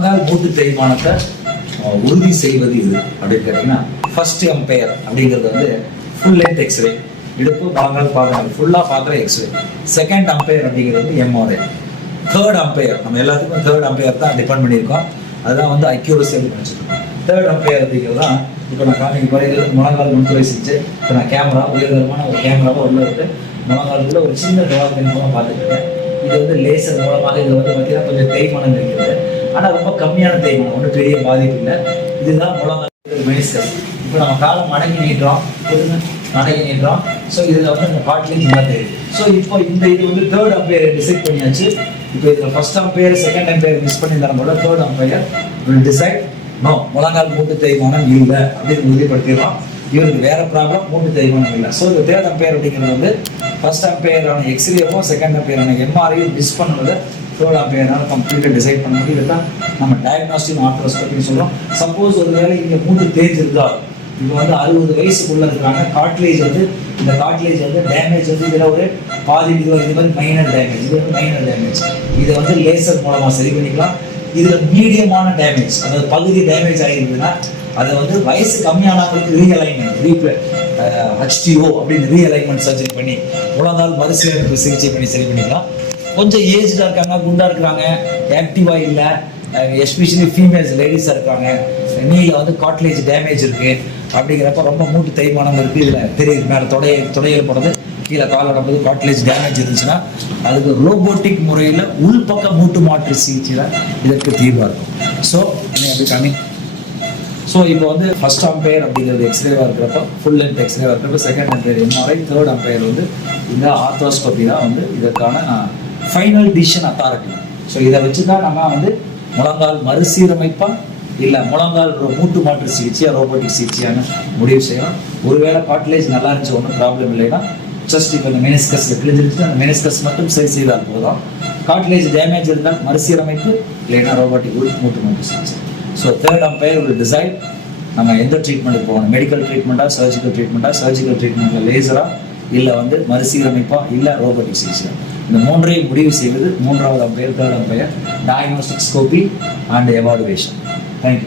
முழங்கால் மூட்டு தேய்மானத்தை உறுதி செய்வது இது அப்படின்னு கேட்டீங்கன்னா, ஃபர்ஸ்ட் அம்பையர் அப்படிங்கிறது வந்து ஃபுல் லென்த் எக்ஸ்ரே, இடுப்பு முழங்கால் பாதங்கள் ஃபுல்லாக பார்க்குற எக்ஸ்ரே. செகண்ட் அம்பையர் அப்படிங்கிறது வந்து எம்ஆர்ஐ. தேர்ட் அம்பையர், நம்ம எல்லாத்துக்கும் தேர்ட் அம்பையர் தான் டிபெண்ட் பண்ணியிருக்கோம். அதுதான் வந்து அக்யூரசி அப்படின்னு வச்சுருக்கோம். தேர்ட் அம்பையர் அப்படிங்கிறது தான் இப்போ நான் காமிக்க போகிறேன். முழங்கால் முன்துறை செஞ்சு இப்போ நான் கேமரா உயர்தரமான ஒரு கேமராவை உள்ள விட்டு முழங்காலுக்குள்ள ஒரு சின்ன டெவலப்மெண்ட் மூலம் பார்த்துக்கிட்டேன். இது வந்து லேசர் மூலமாக இது வந்து பார்த்தீங்கன்னா கொஞ்சம் தேய்மானம் இருக்கிறது, ஆனால் ரொம்ப கம்மியான தேய்மானம், ஒன்றும் பெரிய பாதிப்பு இல்லை. இதுதான் முழங்கால் மெனிஸ்கஸ். இப்போ நம்ம காலம் மடங்கி நீட்டுறோம், மடங்கி நீட்டுறோம். ஸோ இதில் வந்து அந்த காட்லேயும் நல்லா தெரியுது. ஸோ இப்போ இந்த இது வந்து தேர்ட் அம்பையர் டிசைட் பண்ணியாச்சு. இப்போ இதில் first umpire second umpire miss பண்ணி தரம்போது third umpire will decide no முழங்கால் மூட்டு தேய்மானம் இல்லை அப்படின்னு உறுதிப்படுத்திடலாம். இவருக்கு வேற ப்ராப்ளம், மூட்டு தேய்மானம் இல்லை. ஸோ இந்த தேர்ட் அம்பையர் அப்படிங்கிறது வந்து ஃபர்ஸ்ட் அம்பையரான எக்ஸ்ரேவும் செகண்ட் அம்பையரான எம்ஆர்ஐயும் மிஸ் பண்ணதை தேர்ட் அம்பையரான கம்ப்ளீட்டாக டிசைட் பண்ண முடியும். இதுதான் நம்ம டயக்னாஸ்டிக் ஆர்த்ரோஸ்கோபின்னு சொல்கிறோம். சப்போஸ் ஒரு வேளை இங்கே மூட்டு தேய்ஞ்சிருந்தால், இப்போ வந்து 60 வயசுக்குள்ளே இருக்கிறாங்க, காட்லேஜ் வந்து இந்த காட்லேஜ் வந்து டேமேஜ் வந்து இதில் ஒரு பாதி இது மாதிரி மைனர் டேமேஜ், இது வந்து மைனர் டேமேஜ். இதை வந்து லேசர் மூலமாக சரி பண்ணிக்கலாம். இதில் மீடியமான டேமேஜ், அதாவது பகுதி டேமேஜ் ஆகிருக்குதுன்னா அதை வந்து வயசு கம்மியானவங்களுக்கு ரீஅலைன்மெண்ட் HTO அப்படின்னு ரீஅலைன்மெண்ட் சர்ஜரி பண்ணி முழங்கால் மறுசீரமைப்பு சிகிச்சை பண்ணி சரி பண்ணிக்கலாம். கொஞ்சம் ஏஜ்டாக இருக்காங்க, குண்டாக இருக்கிறாங்க, ஆக்டிவாக இல்லை, எஸ்பெஷலி ஃபீமேல்ஸ் லேடிஸாக இருக்காங்க, நீல வந்து காட்லேஜ் டேமேஜ் இருக்குது அப்படிங்கிறப்ப ரொம்ப மூட்டு தேய்மானம் இருக்குது, இதில் தெரியுது மேலே தொடையில் போடுறது, கீழே காலோட போது காட்லேஜ் டேமேஜ் இருந்துச்சுன்னா அதுக்கு ரோபோட்டிக் முறையில் உள்பக்க மூட்டு மாற்று சிகிச்சையில் இதற்கு தீர்வாக இருக்கும். ஸோ அப்படி கம்மி. ஸோ இப்போ வந்து ஃபர்ஸ்ட் அம்பையர் அப்படிங்கிறது எக்ஸ்ரேவாக இருக்கிறப்ப ஃபுல் லென்த் எக்ஸ்ரேவாக இருக்கிறப்ப, second umpire MRI, third umpire வந்து இந்த ஆர்த்ரோஸ்கோபி தான் வந்து இதற்கான ஃபைனல் டிசிஷன் அத்தாரிட்டி. ஸோ இதை வச்சு தான் நம்ம வந்து முழங்கால் மறுசீரமைப்பா இல்லை முழங்கால் மூட்டு மாற்று சிகிச்சையா ரோபோட்டிக் சிகிச்சையான முடிவு செய்யலாம். ஒருவேளை காட்லேஜ் நல்லா இருந்துச்சு, ஒன்றும் ப்ராப்ளம் இல்லைன்னா ஜஸ்ட் இப்போ இந்த மெனிஸ்கஸில் கிழிஞ்சிருச்சு, அந்த மெனிஸ்கஸ் மட்டும் சரி செய்தால் போதும். காட்லேஜ் டேமேஜ் இருந்தால் மறுசீரமைப்பு, இல்லைன்னா ரோபோட்டிக் மூட்டு மாற்று சிகிச்சை. So third umpire will decide நம்ம எந்த ட்ரீட்மெண்ட்டுக்கு போகணும், மெடிக்கல் ட்ரீட்மெண்ட்டா, சர்ஜிக்கல் ட்ரீட்மெண்ட்டில் லேசரா, இல்லை வந்து மறுசீரமைப்பா, இல்லை ரோபோட்டிக் சிகிச்சை. இந்த மூன்றையும் முடிவு செய்வது மூன்றாவது umpire, third umpire, diagnostic scopy and evaluation. Thank you.